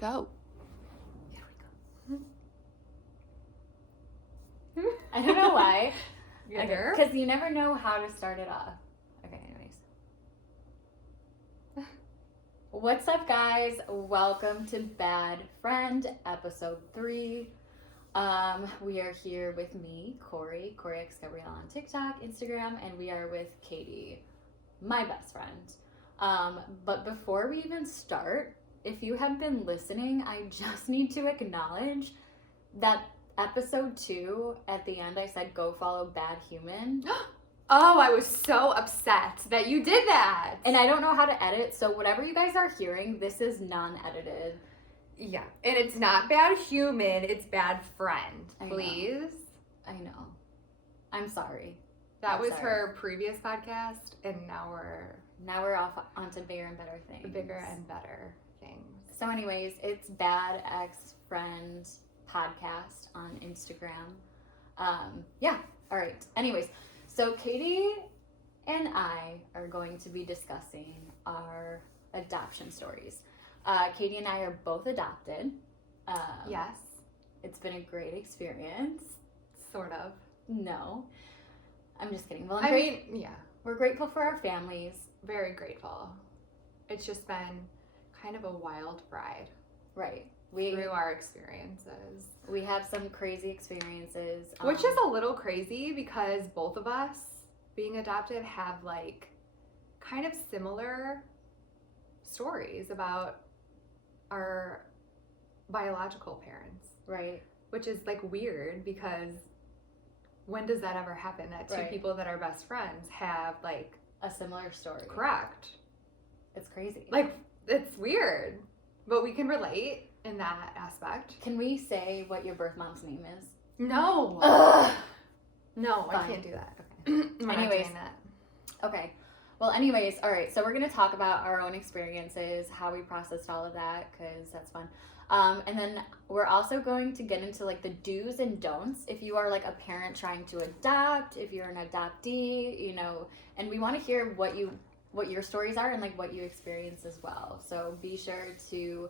Go. Here we go. I don't know why. Because you never know how to start it off. Okay, anyways. What's up, guys? Welcome to Bad Friend, episode 3. We are here with me, Cori X Gabrielle on TikTok, Instagram, and we are with Katie, my best friend. But before we even start, if you have been listening, I just need to acknowledge that episode 2, at the end I said go follow Bad Human. Oh, I was so upset that you did that. And I don't know how to edit, so whatever you guys are hearing, this is non-edited. Yeah, and it's not Bad Human, it's Bad Friend, please. I know. I'm sorry. That was her previous podcast, and now we're off onto bigger and better things. Bigger and better things. So anyways, it's Bad Ex Friend Podcast on Instagram. Yeah, all right. Anyways, so Katie and I are going to be discussing our adoption stories. Katie and I are both adopted. Yes. It's been a great experience. Sort of. No. I'm just kidding. Well, we're grateful for our families. Very grateful. It's just been kind of a wild ride. Right. Through our experiences. We have some crazy experiences. Which is a little crazy because both of us, being adopted, have like kind of similar stories about our biological parents. Right. Which is like weird because when does that ever happen? That two people that are best friends have like a similar story. Correct. It's crazy. Like, it's weird, but we can relate in that aspect. Can we say what your birth mom's name is? No. Ugh. No, Fine. I can't do that. Okay. We're not doing that. Okay. Well, anyways, all right. So we're going to talk about our own experiences, how we processed all of that, because that's fun. And then we're also going to get into like the do's and don'ts if you are like a parent trying to adopt, if you're an adoptee, you know, and we want to hear what your stories are and like what you experience as well. So be sure to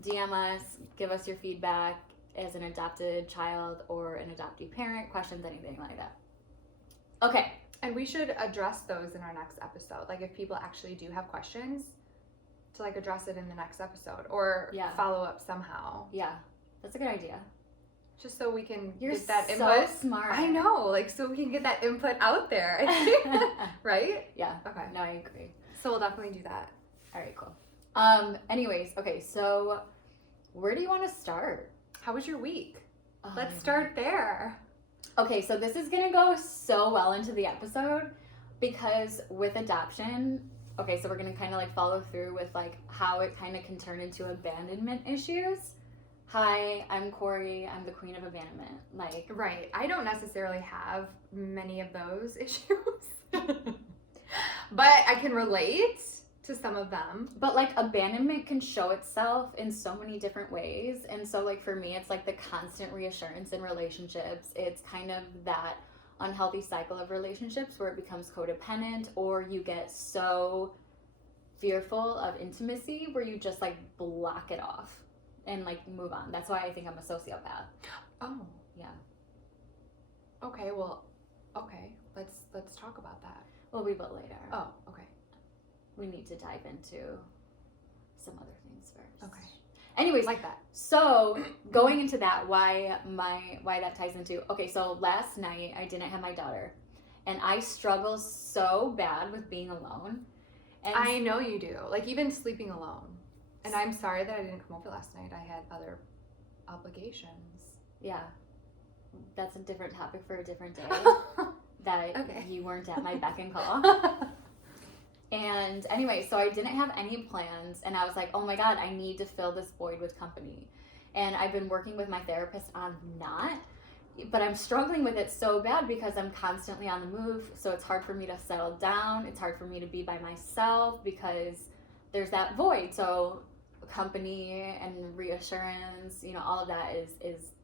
DM us, give us your feedback as an adopted child or an adoptee parent, questions, anything like that. Okay. And we should address those in our next episode. Like if people actually do have questions, to like address it in the next episode or follow up somehow. Yeah, that's a good idea. Just so we can get that so input. Smart. I know, like so we can get that input out there. Right? Yeah. Okay. No, I agree. So we'll definitely do that. All right, cool. Anyways, okay, so where do you want to start? How was your week? Let's start there. Okay, so this is going to go so well into the episode because with adoption, okay, so we're going to kind of like follow through with like how it kind of can turn into abandonment issues. Hi, I'm Cori. I'm the queen of abandonment. Like, right. I don't necessarily have many of those issues, but I can relate to some of them. But like abandonment can show itself in so many different ways. And so like for me, it's like the constant reassurance in relationships. It's kind of that unhealthy cycle of relationships where it becomes codependent or you get so fearful of intimacy where you just like block it off and like move on. That's why I think I'm a sociopath. Oh. Yeah. Okay, well, okay. Let's talk about that. Well, we will later. Oh, okay. We need to dive into some other things first. Okay. Anyways, like that. So going into that, why that ties into, okay, so last night I didn't have my daughter and I struggle so bad with being alone. And I know you do, like even sleeping alone. And I'm sorry that I didn't come over last night. I had other obligations. Yeah. That's a different topic for a different day. That you weren't at my beck and call. And anyway, so I didn't have any plans and I was like, oh my God, I need to fill this void with company. And I've been working with my therapist on not, but I'm struggling with it so bad because I'm constantly on the move. So it's hard for me to settle down. It's hard for me to be by myself because there's that void. So company and reassurance, you know, all of that is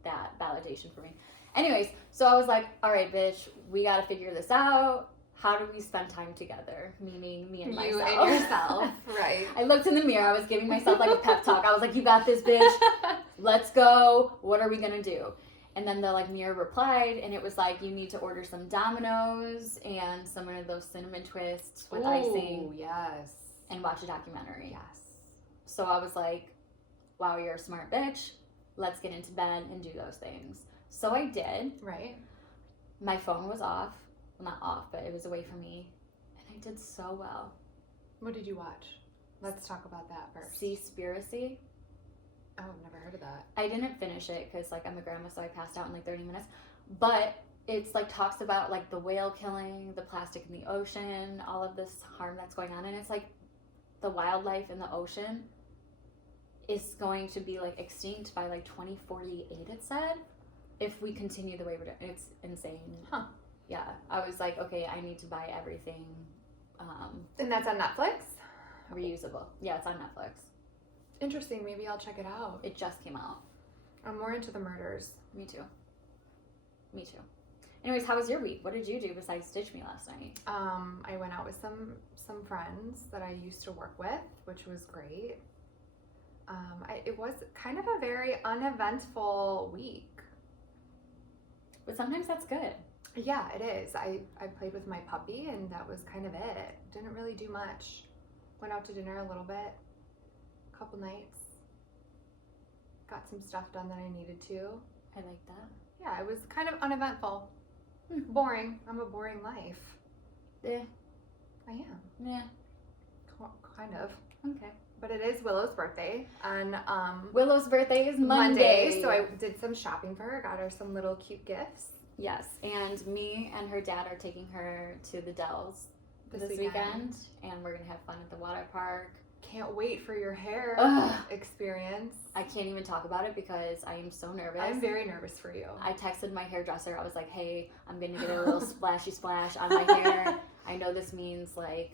that validation for me. Anyways, so I was like, all right, bitch, we got to figure this out. how do we spend time together? Meaning me and myself. You and yourself, right. I looked in the mirror. I was giving myself like a pep talk. I was like, you got this, bitch. Let's go. What are we going to do? And then the like mirror replied, and it was like, you need to order some Dominoes and some of those cinnamon twists with icing. Yes. And watch a documentary. Yes. So I was like, wow, you're a smart bitch. Let's get into bed and do those things. So I did. Right. My phone was off. Well, not off, but it was away from me. And I did so well. What did you watch? Let's talk about that first. Seaspiracy. Oh, I've never heard of that. I didn't finish it because like I'm a grandma, so I passed out in like 30 minutes. But it's like talks about like the whale killing, the plastic in the ocean, all of this harm that's going on. And it's like the wildlife in the ocean is going to be like extinct by like 2048, it said, if we continue the way we're doing. It's insane. Huh. Yeah, I was like, okay, I need to buy everything And that's on Netflix? reusable. Yeah, it's on Netflix. Interesting. Maybe I'll check it out. It just came out. I'm more into the murders. Me too. Anyways, how was your week? What did you do besides stitch me last night? I went out with some friends that I used to work with, which was great. It was kind of a very uneventful week. But sometimes that's good. Yeah, it is. I played with my puppy, and that was kind of it. Didn't really do much. Went out to dinner a little bit. A couple nights. Got some stuff done that I needed to. I like that. Yeah, it was kind of uneventful. Boring. I'm a boring life. Yeah. I am. Yeah. Kind of. Okay. But it is Willow's birthday on Willow's birthday is Monday. So I did some shopping for her, got her some little cute gifts. Yes, and me and her dad are taking her to the Dells this weekend, and we're gonna have fun at the water park. Can't wait for your hair experience. I can't even talk about it because I am so nervous. I'm very nervous for you. I texted my hairdresser. I was like, hey, I'm gonna get a little splashy splash on my hair. I know this means like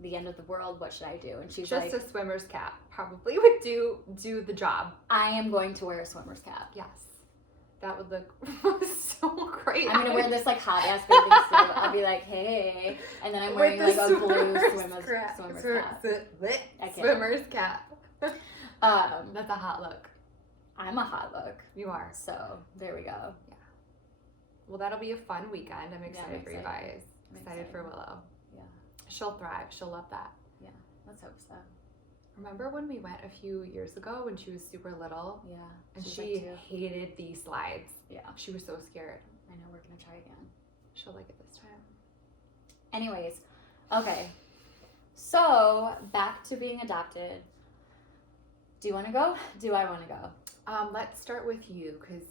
the end of the world. What should I do? And she's just like, a swimmer's cap probably would do the job. I am going to wear a swimmer's cap. Yes. That would look so great. I'm gonna wear this like hot ass bathing suit. I'll be like, hey, and then I'm wearing like a blue swimmer's cap. Swimmer's cap. That's a hot look. I'm a hot look. You are. So there we go. Yeah. Well, that'll be a fun weekend. I'm excited for you guys. I'm excited for Willow. Yeah. She'll thrive. She'll love that. Yeah. Let's hope so. Remember when we went a few years ago when she was super little? Yeah. And she hated these slides. Yeah. She was so scared. I know, we're going to try again. She'll like it this time. Anyways, okay. So, back to being adopted. Do you want to go? Do I want to go? Let's start with you, because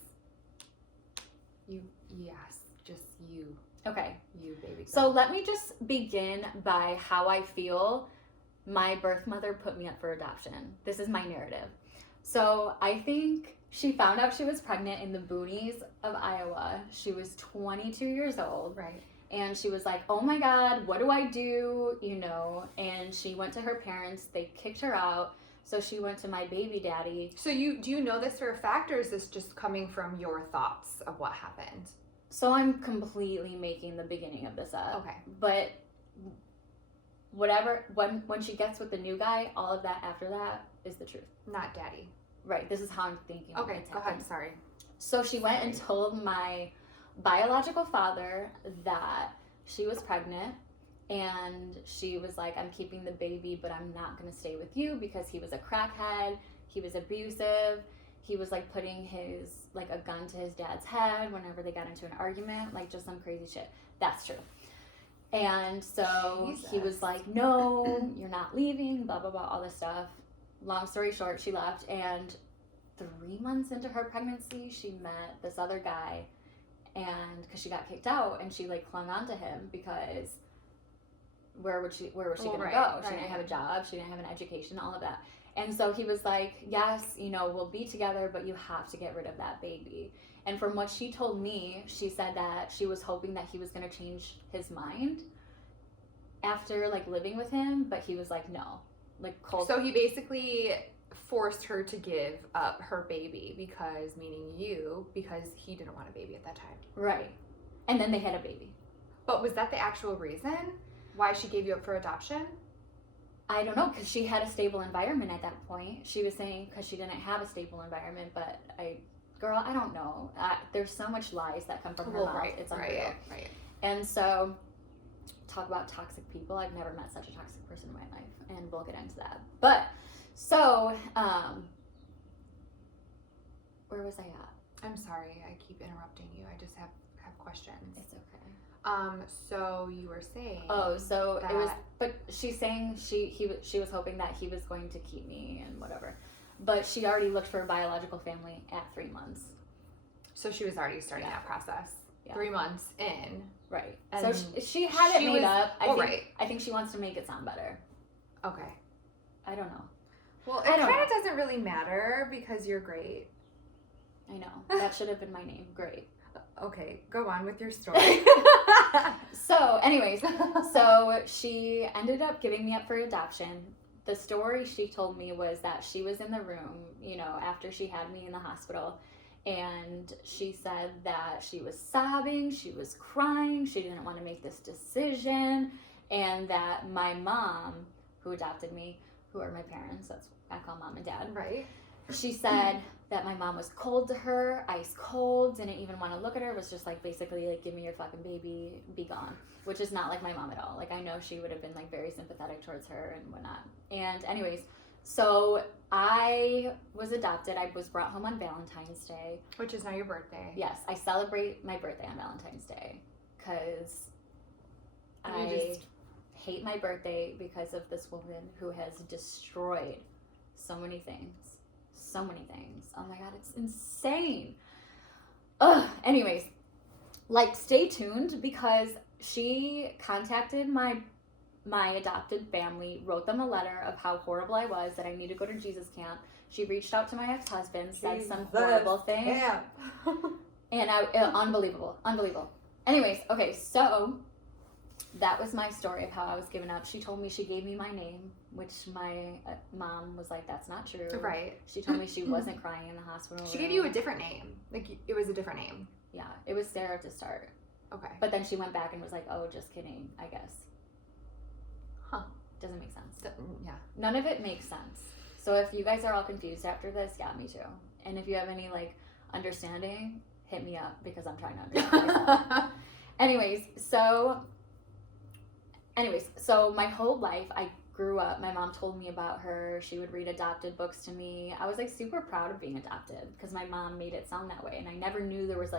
just you. Okay. You, baby girl. So, let me just begin by how I feel my birth mother put me up for adoption. This is my narrative. So I think she found out she was pregnant in the boonies of Iowa. She was 22 years old. Right. And she was like, oh my God, what do I do? You know, and she went to her parents. They kicked her out. So she went to my baby daddy. So do you know this for a fact, or is this just coming from your thoughts of what happened? So I'm completely making the beginning of this up. Okay. But whatever, when she gets with the new guy, all of that after that is the truth. Not daddy. Right, this is how I'm thinking. Okay, go ahead, sorry. So she went and told my biological father that she was pregnant, and she was like, I'm keeping the baby, but I'm not going to stay with you because he was a crackhead, he was abusive, he was like putting a gun to his dad's head whenever they got into an argument, like just some crazy shit. That's true. And so Jesus. He was like, no, you're not leaving, blah, blah, blah, all this stuff. Long story short, she left. And 3 months into her pregnancy, she met this other guy. And because she got kicked out, and she like clung on to him because where was she going to go? She didn't have a job. She didn't have an education, all of that. And so he was like, yes, we'll be together, but you have to get rid of that baby. And from what she told me, she said that she was hoping that he was going to change his mind after like living with him, but he was like, no, like cold. So he basically forced her to give up her baby because he didn't want a baby at that time. Right. And then they had a baby. But was that the actual reason why she gave you up for adoption? I don't know, because she had a stable environment at that point. She was saying because she didn't have a stable environment, but girl, I don't know. There's so much lies that come from her mouth. Right, it's unreal. Right. And so, talk about toxic people. I've never met such a toxic person in my life, and we'll get into that. But, so, where was I at? I'm sorry, I keep interrupting you. I just have questions. It's okay. So you were saying. Oh, so it was, but she's saying she was hoping that he was going to keep me and whatever, but she already looked for a biological family at 3 months. So she was already starting that process. Yeah. 3 months in. Right. And so she had it made up. Right. I think she wants to make it sound better. Okay. I don't know. Well, it kind of doesn't really matter because you're great. I know. That should have been my name. Great. Okay, go on with your story. So, anyways, so she ended up giving me up for adoption. The story she told me was that she was in the room, you know, after she had me in the hospital, and she said that she was sobbing, she was crying, she didn't want to make this decision, and that my mom, who adopted me, who are my parents, that's I call mom and dad. Right. She said that my mom was cold to her, ice cold, didn't even want to look at her, was just like basically like, give me your fucking baby, be gone, which is not like my mom at all. Like I know she would have been like very sympathetic towards her and whatnot. And anyways, so I was adopted. I was brought home on Valentine's Day. Which is now your birthday. Yes, I celebrate my birthday on Valentine's Day because I hate my birthday because of this woman who has destroyed so many things. So many things. Oh my god, it's insane. Ugh. Anyways, like stay tuned because she contacted my adopted family, wrote them a letter of how horrible I was, that I need to go to Jesus camp. She reached out to my ex-husband, said some horrible thing. Yeah. And unbelievable. Anyways, okay, so that was my story of how I was given up. She told me she gave me my name, which my mom was like, that's not true. Right. She told me she wasn't crying in the hospital. She gave you a different name. Like, it was a different name. Yeah, it was Sarah to start. Okay. But then she went back and was like, oh, just kidding, I guess. Huh. Doesn't make sense. Yeah. None of it makes sense. So if you guys are all confused after this, yeah, me too. And if you have any, like, understanding, hit me up because I'm trying to understand myself. Anyways, so my whole life I grew up, my mom told me about her. She would read adopted books to me. I was like super proud of being adopted because my mom made it sound that way, and I never knew there was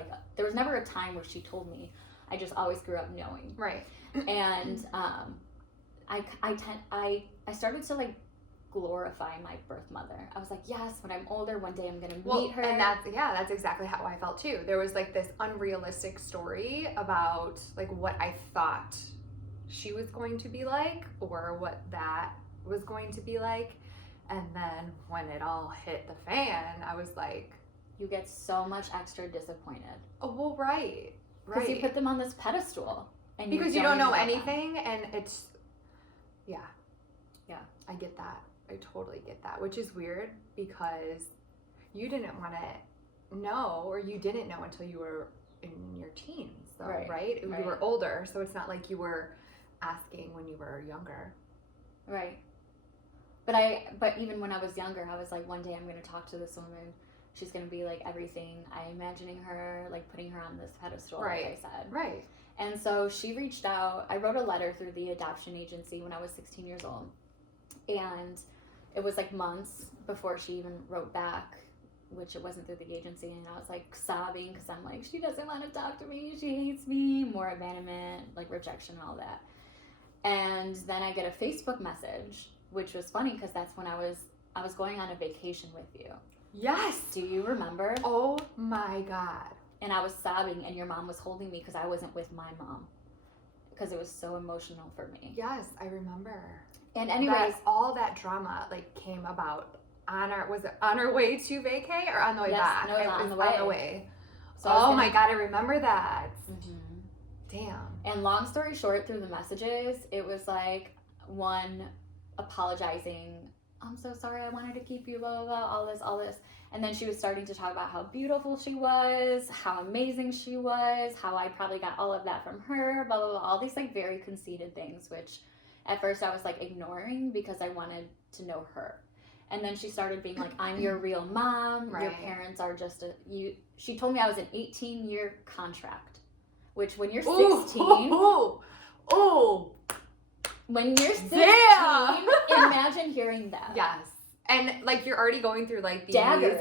never a time where she told me. I just always grew up knowing. Right. And I started to like glorify my birth mother. I was like, yes, when I'm older, one day I'm gonna meet her. And that's exactly how I felt too. There was like this unrealistic story about like what I thought she was going to be like or what that was going to be like, and then when it all hit the fan, I was like, you get so much extra disappointed. Oh well, right because you put them on this pedestal and because you don't know anything them. And it's yeah I get that. I totally get that, which is weird because you didn't want to know, or you didn't know until you were in your teens though, right? You were older, so it's not like you were asking when you were younger. Right. But even when I was younger, I was like, one day I'm going to talk to this woman. She's going to be like everything. I'm imagining her, like putting her on this pedestal, like I said. Right. And so she reached out. I wrote a letter through the adoption agency when I was 16 years old. And it was like months before she even wrote back, which it wasn't through the agency. And I was like sobbing because I'm like, she doesn't want to talk to me. She hates me. More abandonment, like rejection and all that. And then I get a Facebook message, which was funny because that's when I was going on a vacation with you. Yes. Do you remember? Oh my God. And I was sobbing and your mom was holding me because I wasn't with my mom because it was so emotional for me. Yes, I remember. And anyways, all that drama like came about was it on our way to vacay or on the way back? No, it was on the way. So oh my God, I remember that. Mm-hmm. Damn. And long story short, through the messages, it was like one apologizing I'm so sorry, I wanted to keep you, blah, blah, blah, all this. And then she was starting to talk about how beautiful she was, how amazing she was, how I probably got all of that from her, blah, blah, blah, all these like very conceited things, which at first I was like ignoring because I wanted to know her. And then she started being like, I'm your real mom. Right. Your parents are just she told me I was an 18-year contract, which when you're 16. When you're 16, imagine hearing that. Yes. And like you're already going through like these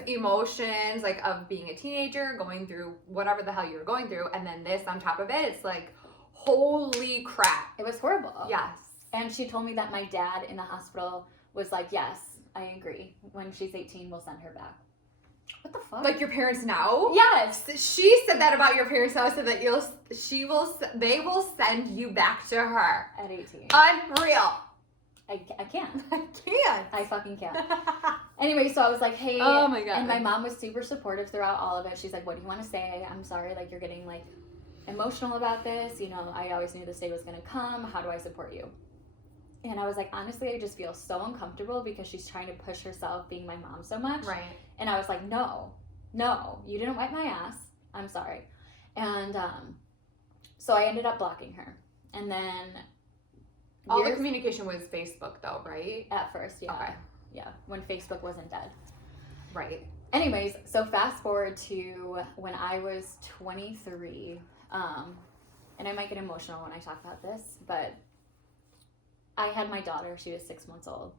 emotions like of being a teenager, going through whatever the hell you were going through, and then this on top of it, it's like, holy crap. It was horrible. Yes. And she told me that my dad in the hospital was like, yes, I agree. When she's 18, we'll send her back. What the fuck? Like your parents now? Yes. She said that about your parents now, so that they will send you back to her. At 18. Unreal. I can't. I can't. I fucking can't. Anyway, so I was like, hey. Oh my God. And my mom was super supportive throughout all of it. She's like, what do you want to say? I'm sorry, like you're getting like emotional about this. You know, I always knew this day was going to come. How do I support you? And I was like, honestly, I just feel so uncomfortable because she's trying to push herself being my mom so much. Right. And I was like, no, you didn't wipe my ass. I'm sorry. And so I ended up blocking her. And then all the communication was Facebook though, right? At first, yeah. Okay. Yeah, when Facebook wasn't dead. Right. Anyways, so fast forward to when I was 23. And I might get emotional when I talk about this, but I had my daughter. She was 6 months old.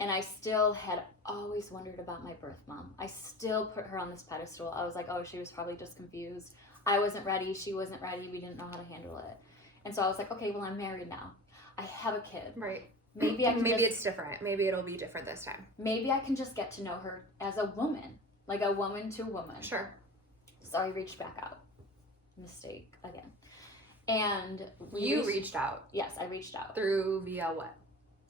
And I still had always wondered about my birth mom. I still put her on this pedestal. I was like, oh, she was probably just confused. I wasn't ready. She wasn't ready. We didn't know how to handle it. And so I was like, okay, well, I'm married now. I have a kid. Right. Maybe it's different. Maybe it'll be different this time. Maybe I can just get to know her as a woman. Like a woman to woman. Sure. So I reached back out. Mistake again. And you reached out? Yes, I reached out. Via what?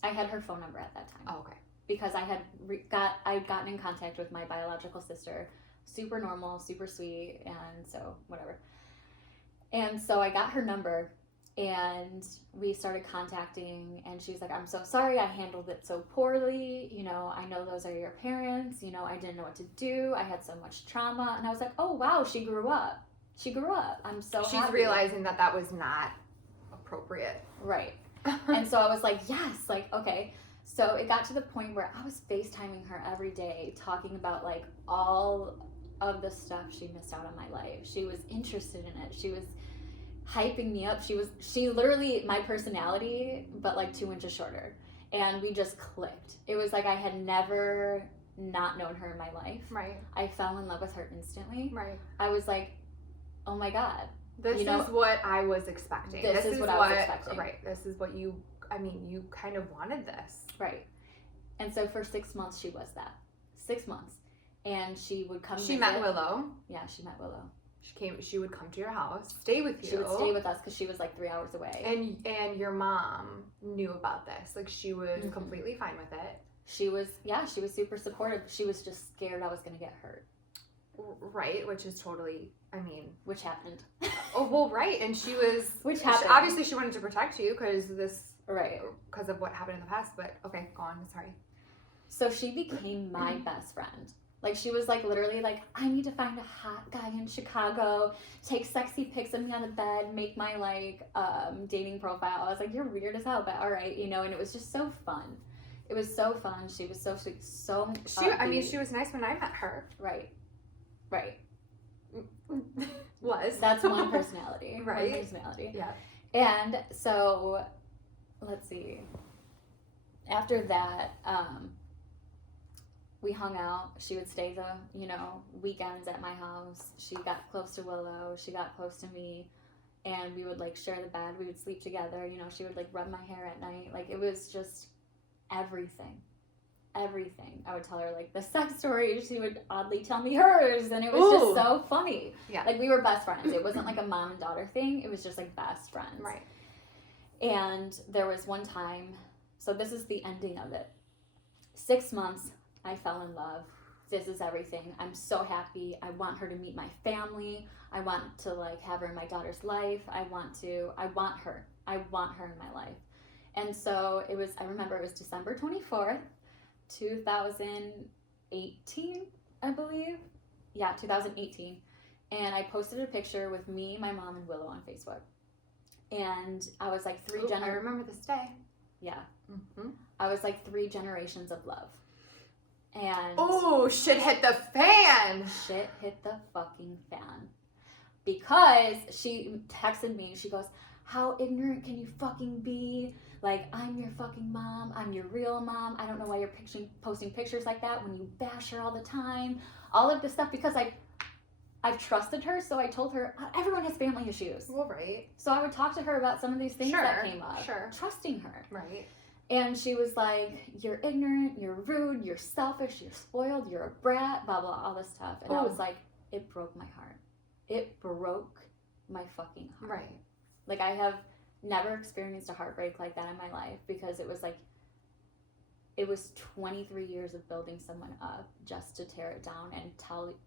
I had her phone number at that time. Oh, okay. Because I had I'd gotten in contact with my biological sister. Super normal, super sweet, and so whatever. And so I got her number, and we started contacting, and she's like, I'm so sorry, I handled it so poorly. You know, I know those are your parents. You know, I didn't know what to do. I had so much trauma. And I was like, oh, wow, she grew up. I'm so happy. She's realizing that was not appropriate. Right. And so I was like, yes, like, okay. So it got to the point where I was FaceTiming her every day, talking about like all of the stuff she missed out on my life. She was interested in it. She was hyping me up. She literally my personality, but like 2 inches shorter. And we just clicked. It was like I had never not known her in my life. Right. I fell in love with her instantly. Right. I was like, oh my God. This is what I was expecting. This is what I was expecting. Right. This is what you kind of wanted this. Right. And so for 6 months, she was that. 6 months. And she would come She met Willow. Yeah, she met Willow. She would come to your house, stay with you. She would stay with us because she was like 3 hours away. And your mom knew about this. Like she was completely fine with it. She was super supportive. She was just scared I was going to get hurt. Right, which is totally, which happened. Oh, well, right, and she was, which happened. Obviously, she wanted to protect you because of what happened in the past. But okay, go on. Sorry. So she became my best friend. Like she was like literally like, I need to find a hot guy in Chicago, take sexy pics of me on the bed, make my like dating profile. I was like, you're weird as hell, but all right, you know. And it was just so fun. It was so fun. She was so sweet, so. She was nice when I met her. Right. That's one personality. Right. One personality. Yeah. And so, let's see. After that, we hung out. She would stay the, weekends at my house. She got close to Willow. She got close to me. And we would, like, share the bed. We would sleep together. She would, like, rub my hair at night. Like, it was just everything. I would tell her like the sex stories. She would oddly tell me hers, and it was just so funny. Yeah, like we were best friends. It wasn't like a mom and daughter thing. It was just like best friends. Right. And there was one time. So this is the ending of it. 6 months. I fell in love. This is everything. I'm so happy. I want her to meet my family. I want to like have her in my daughter's life. I want her in my life. And so I remember it was December 24th. 2018, I believe. Yeah, 2018. And I posted a picture with me, my mom, and Willow on Facebook. And I was like I remember this day. Yeah. Mm-hmm. I was like 3 generations of love. And oh, shit hit the fan. Shit hit the fucking fan. Because she texted me, she goes, how ignorant can you fucking be? Like, I'm your fucking mom. I'm your real mom. I don't know why you're posting pictures like that when you bash her all the time. All of this stuff, because I've trusted her, so I told her, everyone has family issues. Well, right. So I would talk to her about some of these things that came up. Sure. Trusting her. Right. And she was like, you're ignorant, you're rude, you're selfish, you're spoiled, you're a brat, blah, blah, all this stuff. And I was like, it broke my heart. It broke my fucking heart. Right. Like, I have never experienced a heartbreak like that in my life, because it was like, it was 23 years of building someone up just to tear it down and tell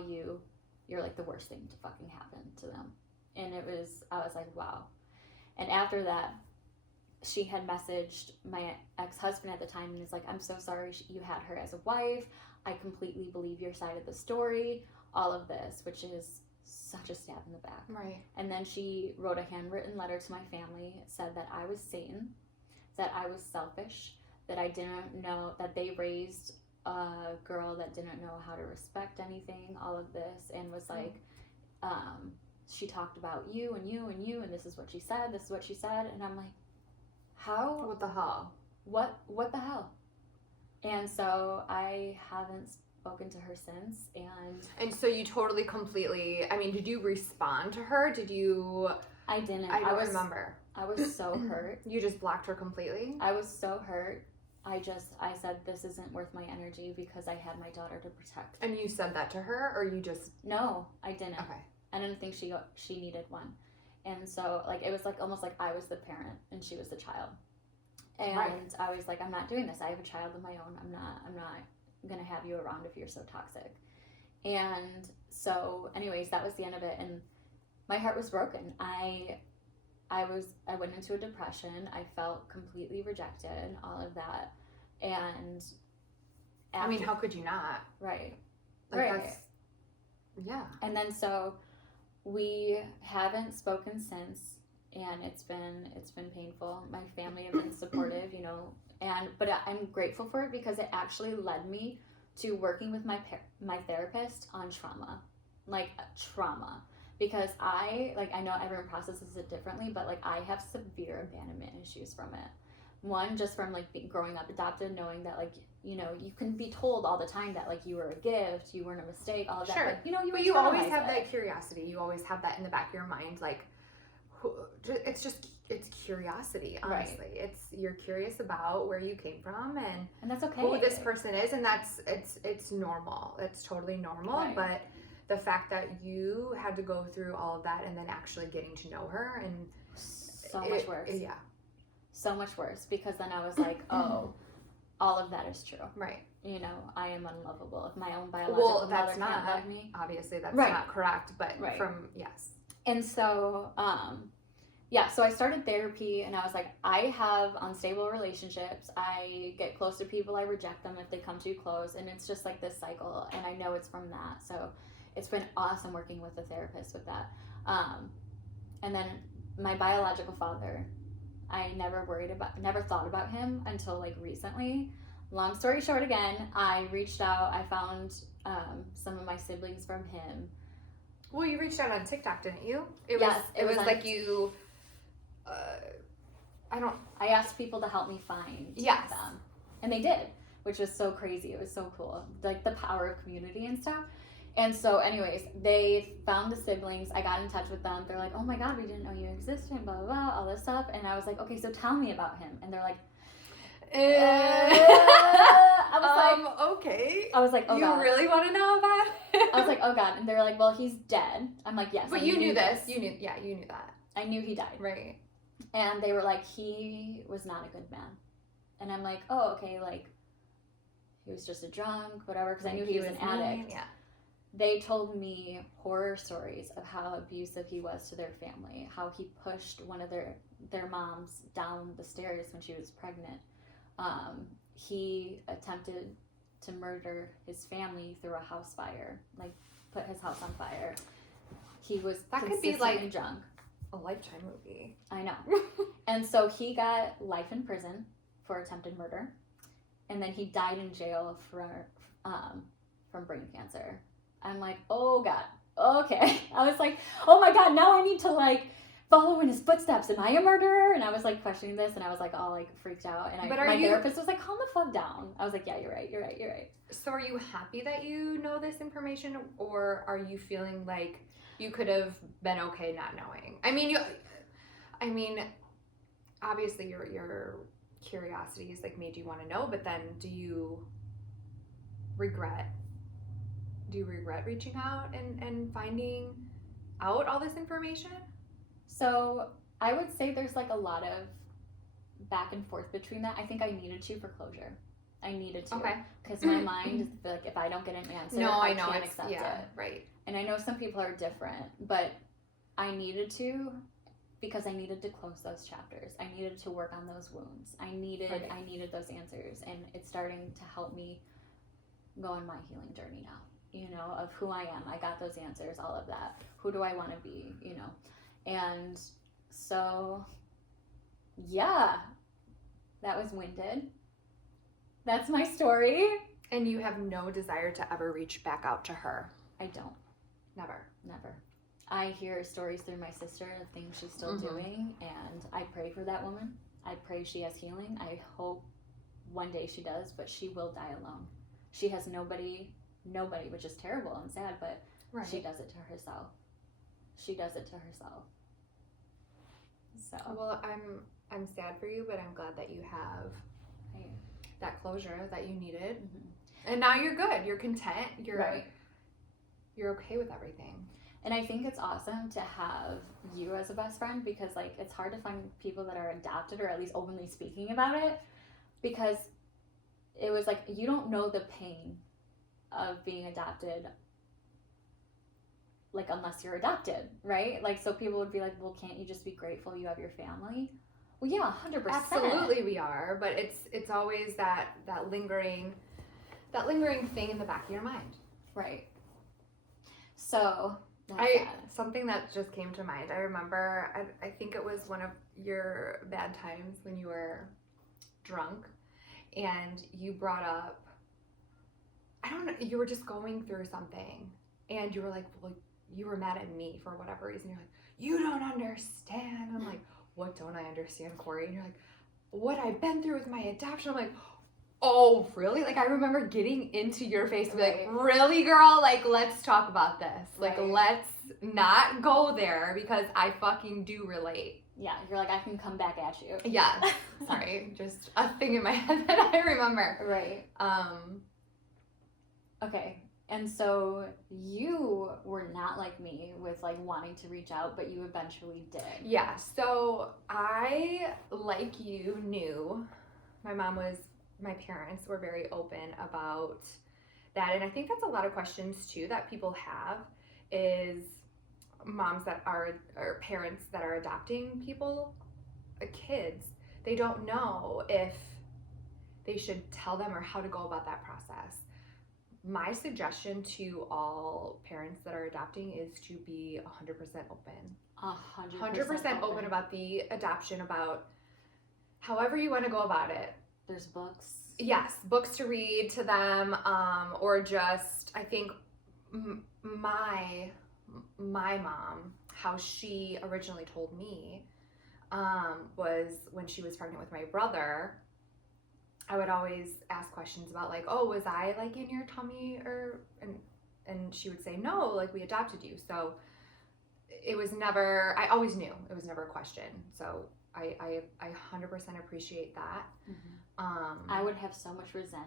you you're like the worst thing to fucking happen to them. And I was like, wow. And after that, she had messaged my ex-husband at the time and was like, I'm so sorry you had her as a wife. I completely believe your side of the story. All of this, which is such a stab in the back. Right. And then she wrote a handwritten letter to my family. It said that I was Satan, that I was selfish, that I didn't know, that they raised a girl that didn't know how to respect anything, all of this, and was like, she talked about you and you and you, and this is what she said, and I'm like, how? What the hell? What the hell? And so I haven't spoken to her since, and so you totally completely, I mean, did you respond to her? Did you? I didn't. I don't remember. I was so hurt. You just blocked her completely? I was so hurt. I said, this isn't worth my energy, because I had my daughter to protect. And you said that to her, or you just? No, I didn't. Okay. I didn't think she needed one. And so, like, it was like almost like I was the parent and she was the child. And right. I was like, I'm not doing this. I have a child of my own. I'm not going to have you around if you're so toxic. And so, anyways, that was the end of it. And my heart was broken. I went into a depression. I felt completely rejected, all of that. And I mean, how could you not? Right. Like, right. Yeah. And then so we haven't spoken since, and it's been painful. My family have been supportive, you know, but I'm grateful for it, because it actually led me to working with my therapist on trauma. Because I know everyone processes it differently, but like I have severe abandonment issues from it. One, just from like growing up adopted, knowing that like, you know, you can be told all the time that like you were a gift, you weren't a mistake, all of that. Sure. But, you know, you always have that curiosity. You always have that in the back of your mind. Like, it's curiosity, honestly. Right. You're curious about where you came from and that's okay. Who this person is, and it's normal. It's totally normal. Right. But the fact that you had to go through all of that and then actually getting to know her, and much worse. Yeah. So much worse, because then I was like, oh, all of that is true. Right. You know, I am unlovable. If my own biological mother can't love me. Obviously, that's right. not correct, but right. Yes. And so, so I started therapy, and I was like, I have unstable relationships. I get close to people, I reject them if they come too close, and it's just like this cycle, and I know it's from that. So it's been awesome working with a therapist with that. And then my biological father, I never thought about him until like recently. Long story short, again, I reached out. I found some of my siblings from him. Well, you reached out on TikTok, didn't you? It was like you. I asked people to help me find them, and they did, which was so crazy. It was so cool, like the power of community and stuff. And so, anyways, they found the siblings. I got in touch with them. They're like, "Oh my God, we didn't know you existed," blah blah blah, all this stuff. And I was like, "Okay, so tell me about him." And they're like, I was like, "Oh you God. really want to know about it?" I was like, "Oh God," and they're like, "Well, he's dead." I'm like, "Yes." But you knew this. You knew that. I knew he died. Right. And they were like, he was not a good man. And I'm like, oh, okay, like, he was just a drunk, whatever, because I knew he was an addict. Yeah. They told me horror stories of how abusive he was to their family, how he pushed one of their moms down the stairs when she was pregnant. he attempted to murder his family through a house fire, like put his house on fire. He was consistently drunk. A Lifetime movie. I know. And so he got life in prison for attempted murder, and then he died in jail from brain cancer. I'm like, oh God, okay. I was like, oh my God, now I need to like follow in his footsteps. Am I a murderer? And I was like questioning this, and I was like all like freaked out. And my therapist was like, calm the fuck down. I was like, yeah, you're right. So are you happy that you know this information, or are you feeling like you could have been okay not knowing? I mean, obviously your curiosities like made you want to know, but then do you regret reaching out and finding out all this information? So I would say there's like a lot of back and forth between that. I think I needed to for closure. I needed to. Okay. Because my mind is like, if I don't get an answer, I can't accept it. Right. And I know some people are different, but I needed to, because I needed to close those chapters. I needed to work on those wounds. I needed those answers, and it's starting to help me go on my healing journey now. You know, of who I am. I got those answers, all of that. Who do I want to be? You know, and so yeah, that was winded. That's my story. And you have no desire to ever reach back out to her? I don't. Never. I hear stories through my sister of things she's still doing, and I pray for that woman. I pray she has healing. I hope one day she does, but she will die alone. She has nobody, which is terrible and sad, but she does it to herself. So. Well, I'm sad for you, but I'm glad that you have that closure that you needed. Mm-hmm. And now you're good. You're content. You're okay with everything. And I think it's awesome to have you as a best friend, because like it's hard to find people that are adopted or at least openly speaking about it, because it was like you don't know the pain of being adopted, like unless you're adopted, right? Like, so people would be like, well, can't you just be grateful you have your family? Well, yeah, 100%. Absolutely we are, but it's always that lingering thing in the back of your mind. Right. So something that just came to mind. I remember, I think it was one of your bad times when you were drunk, and you brought up, I don't know, you were just going through something, and you were like, well, you were mad at me for whatever reason. You're like, you don't understand. I'm like, what don't I understand, Cori? And you're like, what I've been through with my adoption. I'm like, oh, really? Like, I remember getting into your face and be like, really, girl? Like, let's talk about this. Like, let's not go there, because I fucking do relate. Yeah, you're like, I can come back at you. Yeah. Sorry, just a thing in my head that I remember. Right. Okay. And so you were not like me with like wanting to reach out, but you eventually did. Yeah. So I, like you, knew my parents were very open about that. And I think that's a lot of questions too that people have, is moms that are, or parents that are adopting kids, they don't know if they should tell them or how to go about that process. My suggestion to all parents that are adopting is to be 100% open. 100% open about the adoption, about however you want to go about it. There's books. Yes, books to read to them, or just, I think my mom, how she originally told me, was when she was pregnant with my brother, I would always ask questions about like, oh, was I like in your tummy, and she would say, no, like we adopted you. So it was never, I always knew it was never a question. So I 100% appreciate that. Mm-hmm. I would have so much resent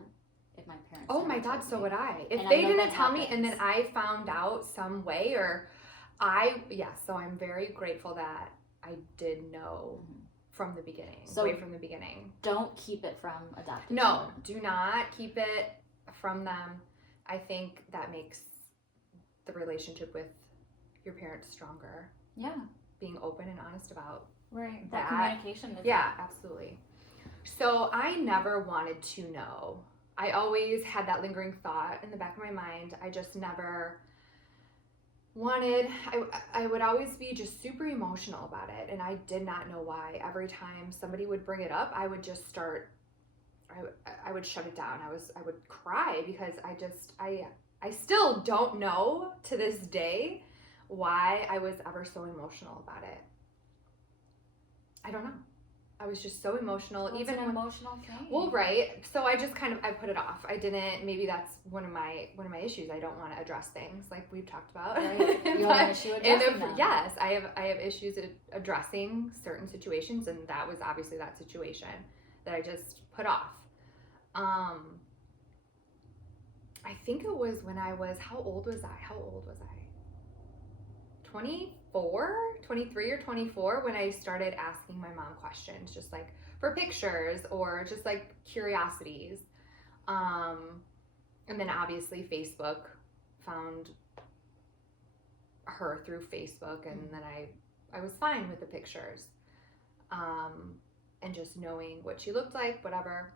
if my parents. Oh my God, so would I. If they didn't tell me and then I found out some way, or so I'm very grateful that I did know. Mm-hmm. From the beginning, right from the beginning. Don't keep it from adopted children. Do not keep it from them. I think that makes the relationship with your parents stronger. Yeah. Being open and honest about that communication. Yeah, absolutely. So I never wanted to know. I always had that lingering thought in the back of my mind. I just never wanted, I would always be just super emotional about it, and I did not know why. Every time somebody would bring it up, I would just start, I would shut it down. I would cry because I still don't know to this day why I was ever so emotional about it. I don't know. I was just so emotional. Well, even it's an emotional thing. Well, right. So I just I put it off. I didn't. Maybe that's one of my issues. I don't want to address things like we've talked about. Right. You have an issue addressing them. Yes, I have issues addressing certain situations, and that was obviously that situation that I just put off. I think it was when I was, how old was I? 23 or 24 when I started asking my mom questions, just like for pictures or just like curiosities. And then obviously Facebook, found her through Facebook, and then I was fine with the pictures. And just knowing what she looked like, whatever.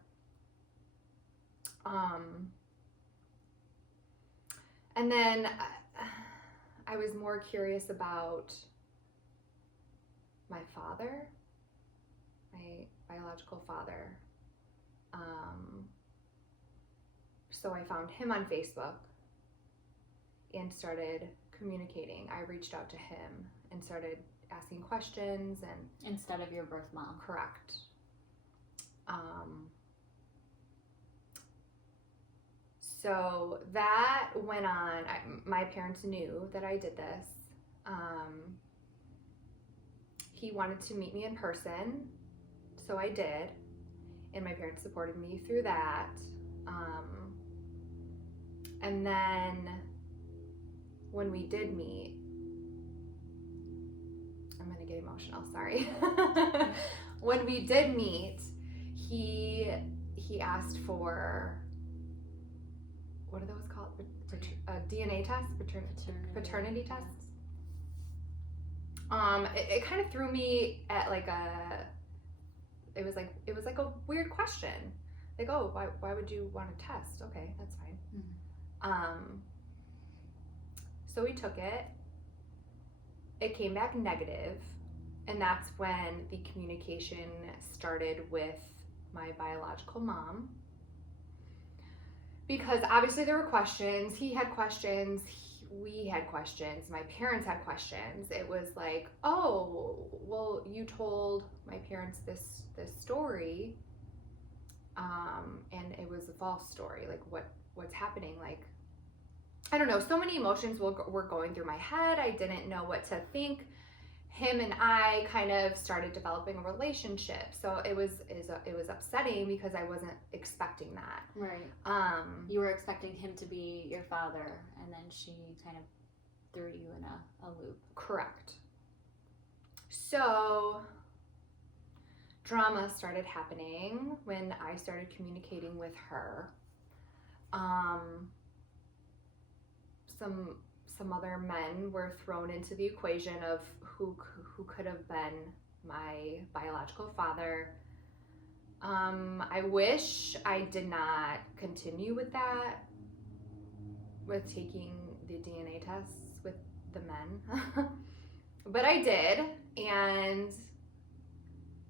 And then I was more curious about my father, my biological father. So I found him on Facebook and started communicating. I reached out to him and started asking questions. And instead of your birth mom. Correct. So that went on. My parents knew that I did this. He wanted to meet me in person, so I did, and my parents supported me through that. And then when we did meet, I'm gonna get emotional, sorry. When we did meet, he asked for, what are those called? A DNA test? Paternity tests? It kind of threw me at like it was like a weird question. Like, oh, why would you want to test? Okay, that's fine. Mm-hmm. So we took it. It came back negative, and that's when the communication started with my biological mom. Because obviously there were questions. He had questions. We had questions. My parents had questions. It was like, oh, well, you told my parents this story, and it was a false story. Like, what's happening? Like, I don't know. So many emotions were going through my head. I didn't know what to think. Him and I kind of started developing a relationship, so it was upsetting because I wasn't expecting that. Right. You were expecting him to be your father, and then she kind of threw you in a loop. Correct. So drama started happening when I started communicating with her. Some other men were thrown into the equation of who could have been my biological father. I wish I did not continue with that, with taking the DNA tests with the men. But I did, and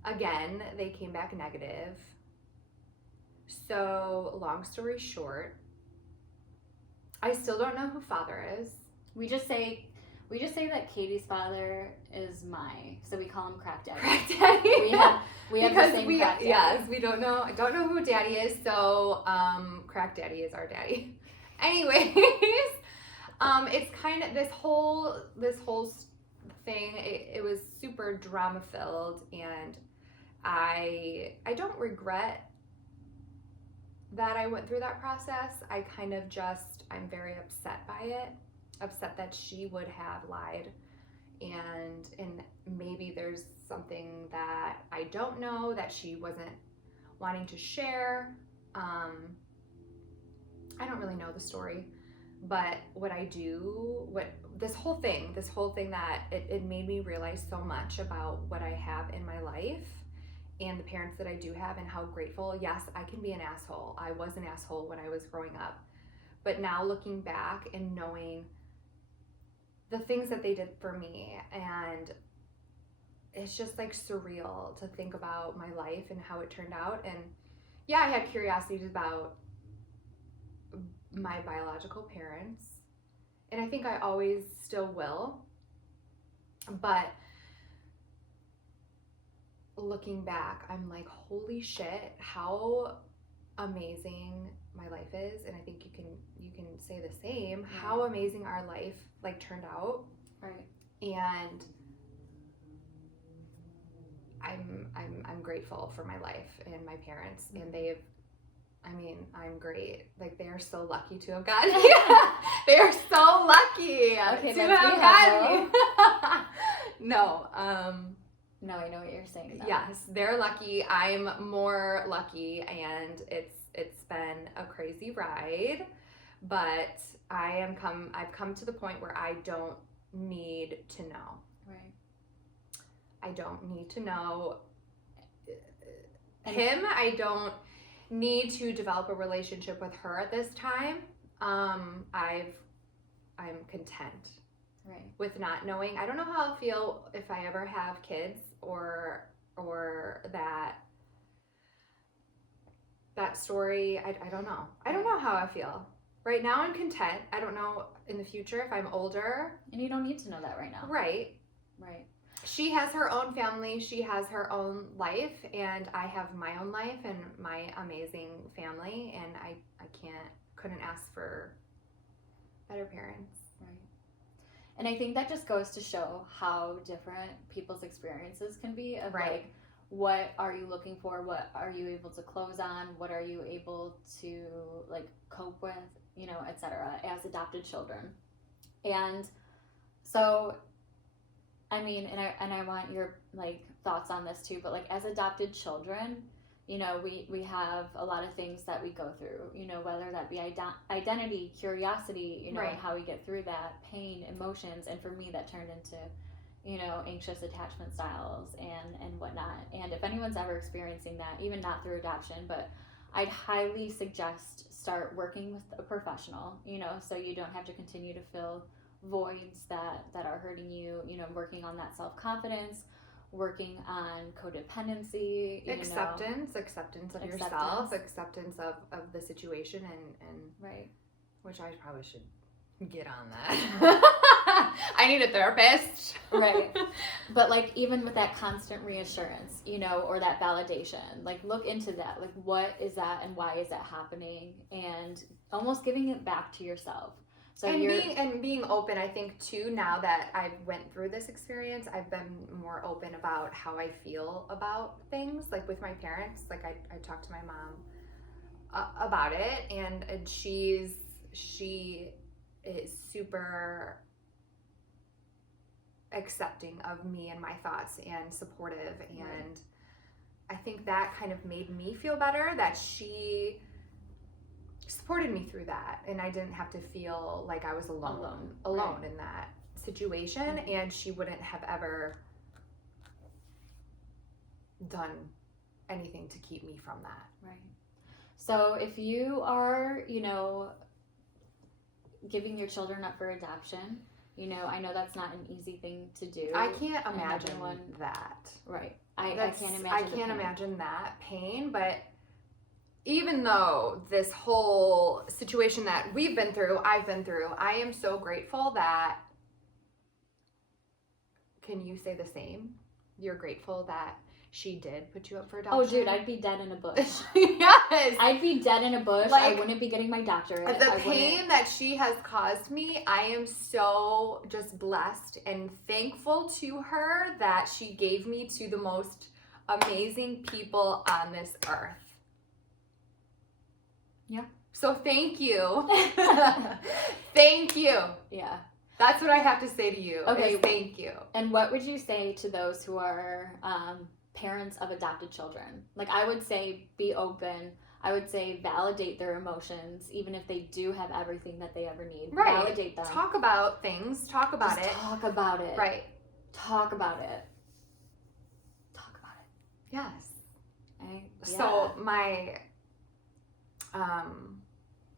again, they came back negative. So, long story short, I still don't know who father is. We just say that Katie's father is so we call him Crack Daddy. Crack Daddy. We have the same Crack Daddy. Yes, I don't know who Daddy is, so Crack Daddy is our daddy. Anyways, it's kind of this whole thing. It was super drama filled, and I don't regret that I went through that process. I kind of I'm very upset by it. Upset that she would have lied, and maybe there's something that I don't know that she wasn't wanting to share. I don't really know the story, but this whole thing that it made me realize so much about what I have in my life, and the parents that I do have and how grateful. Yes, I can be an asshole. I was an asshole when I was growing up. But now looking back and knowing the things that they did for me, and it's just like surreal to think about my life and how it turned out. And yeah, I had curiosities about my biological parents, and I think I always still will. But looking back, I'm like, holy shit, how amazing my life is. And I think you can say the same, how amazing our life like turned out. Right. And I'm grateful for my life and my parents, and I'm great. Like, they are so lucky to have gotten me. They are so lucky to have gotten me. No, no, I know what you're saying though. Yes, they're lucky. I'm more lucky, and it's been a crazy ride, but I've come to the point where I don't need to know. Right. I don't need to know him. I don't need to develop a relationship with her at this time. I'm content. Right. With not knowing. I don't know how I'll feel if I ever have kids or that story. I don't know. I don't know how I feel. Right now I'm content. I don't know in the future if I'm older. And you don't need to know that right now. Right. Right. She has her own family. She has her own life, and I have my own life and my amazing family, and I couldn't ask for better parents. Right. And I think that just goes to show how different people's experiences can be of like, what are you looking for? What are you able to close on? What are you able to like cope with, etc. as adopted children. And so, I mean, and I want your like thoughts on this too, but like as adopted children, we have a lot of things that we go through, whether that be identity, curiosity, and how we get through that, pain, emotions. And for me, that turned into, anxious attachment styles and whatnot. And if anyone's ever experiencing that, even not through adoption, but I'd highly suggest start working with a professional, so you don't have to continue to fill voids that are hurting you, working on that self-confidence, working on codependency, acceptance of yourself, acceptance of the situation, and right, which I probably should get on that. I need a therapist. Right. But like, even with that constant reassurance, or that validation, like look into that, like what is that and why is that happening, and almost giving it back to yourself. So being open, I think too, now that I've went through this experience, I've been more open about how I feel about things. Like with my parents, like I talked to my mom about it, and she is super accepting of me and my thoughts and supportive. And I think that kind of made me feel better, that she supported me through that, and I didn't have to feel like I was alone right. in that situation. Mm-hmm. And she wouldn't have ever done anything to keep me from that. Right. So if you are, giving your children up for adoption, I know that's not an easy thing to do. I can't imagine that. Right. I can't imagine that pain, but even though this whole situation that I've been through, I am so grateful that, can you say the same? You're grateful that she did put you up for adoption? Oh, dude, I'd be dead in a bush. Yes. I'd be dead in a bush. Like, I wouldn't be getting my doctorate. The pain that she has caused me, I am so just blessed and thankful to her that she gave me to the most amazing people on this earth. Yeah. So thank you. Thank you. Yeah. That's what I have to say to you. Okay. Thank you. And what would you say to those who are parents of adopted children? Like, I would say be open. I would say validate their emotions, even if they do have everything that they ever need. Right. Validate them. Talk about things. Talk about it. Talk about it. Right. Talk about it. Talk about it. Yes. So my,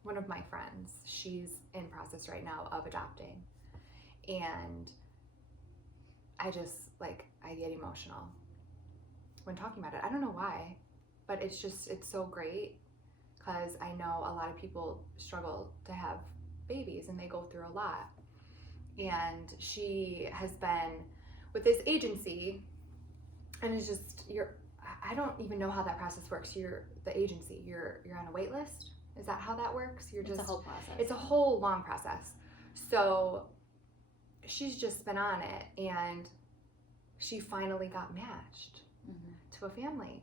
one of my friends, she's in process right now of adopting, and I just, like, I get emotional when talking about it. I don't know why, but it's so great, because I know a lot of people struggle to have babies and they go through a lot. And she has been with this agency, and it's just, I don't even know how that process works. You're the agency, you're on a wait list. Is that how that works? It's a whole process. It's a whole long process. So she's just been on it, and she finally got matched to a family.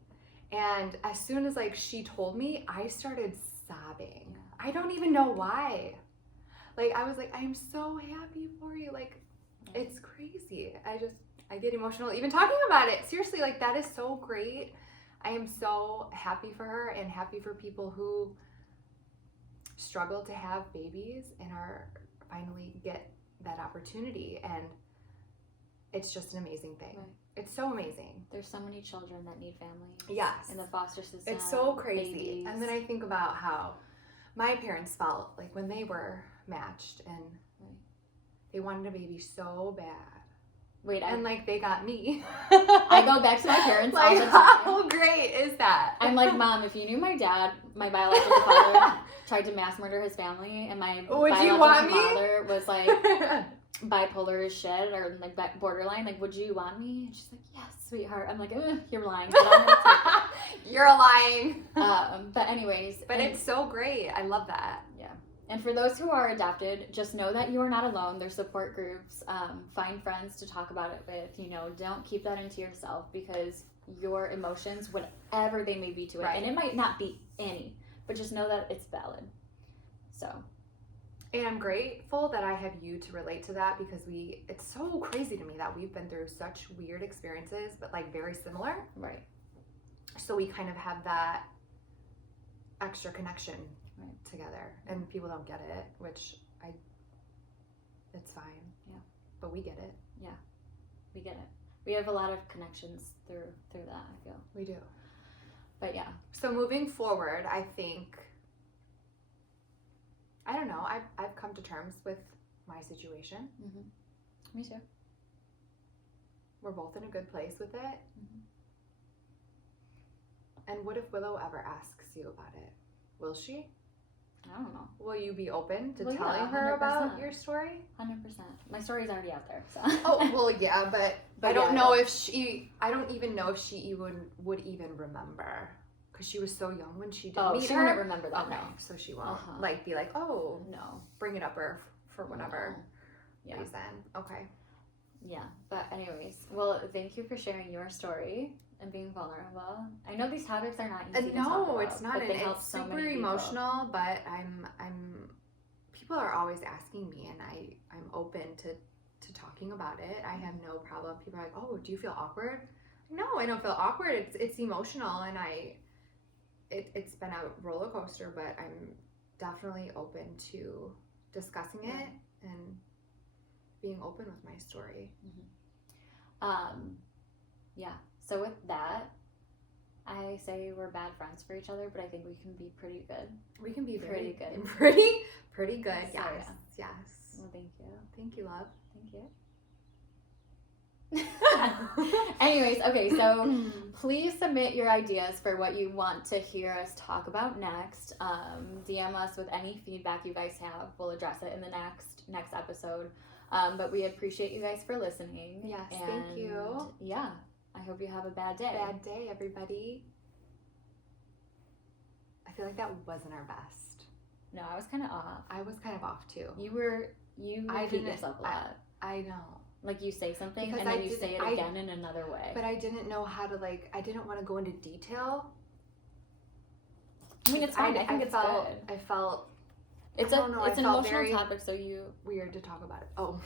And as soon as, like, she told me, I started sobbing. Yeah. I don't even know why. Like, I was like, I'm so happy for you. Like, it's crazy. I get emotional even talking about it. Seriously, like, that is so great. I am so happy for her, and happy for people who struggle to have babies and are finally get that opportunity. And it's just an amazing thing. Right. It's so amazing. There's so many children that need families. Yes. In the foster system. It's so crazy. Babies. And then I think about how my parents felt like when they were matched, and they wanted a baby so bad. Wait, and like they got me. I go back to my parents all the time. How great is that? I'm like, Mom, if you knew my dad, my biological father, tried to mass murder his family, and my biological father was like bipolar as shit, or like borderline, like, would you want me? And she's like, yes, sweetheart. I'm like, you're lying. But I'm gonna take it. You're lying. But anyways. But it's so great. I love that. Yeah. And for those who are adopted, just know that you are not alone. There's support groups. Find friends to talk about it with. Don't keep that into yourself, because your emotions, whatever they may be to it, and it might not be any, but just know that it's valid. So. And I'm grateful that I have you to relate to that, because it's so crazy to me that we've been through such weird experiences, but like very similar. Right. So we kind of have that extra connection together, and people don't get it, which it's fine. Yeah. But we get it. Yeah. We get it. We have a lot of connections through that, I feel. We do. But yeah. So moving forward, I think, I don't know, I've come to terms with my situation. Mm-hmm. Me too. We're both in a good place with it. Mm-hmm. And what if Willow ever asks you about it? Will she? I don't know. Will you be open to telling her about your story? 100%. My story's already out there. So. Oh, well, yeah, but I don't know if I don't even know if she even would even remember. Because she was so young when she did meet her. She wouldn't remember that, okay, no. So she won't be like, oh, no, bring it up her for whatever reason. Okay. Yeah, but anyways, well, thank you for sharing your story and being vulnerable. I know these topics are not easy to talk about. No, it's not. It's so super emotional, but I'm people are always asking me, and I'm open to talking about it. I have no problem. People are like, oh, do you feel awkward? No, I don't feel awkward. It's emotional, and it's been a roller coaster, but I'm definitely open to discussing it and being open with my story. Mm-hmm. Yeah. So with that, I say we're bad friends for each other, but I think we can be pretty good. We can be pretty good. Pretty good. So, yes. Yeah. Yes. Well, thank you. Thank you, love. Thank you. Anyways, okay, so please submit your ideas for what you want to hear us talk about next. DM us with any feedback you guys have. We'll address it in the next episode. But we appreciate you guys for listening. Yes, thank you. Yeah, I hope you have a bad day. Bad day, everybody. I feel like that wasn't our best. No, I was kind of off. I was kind of off too. You repeat yourself a lot. I know. Like you say something because and then you say it again in another way. But I didn't know how to I didn't want to go into detail. I mean, it's fine. I think it's good. I felt it's an emotional topic, so you weird to talk about it. Oh.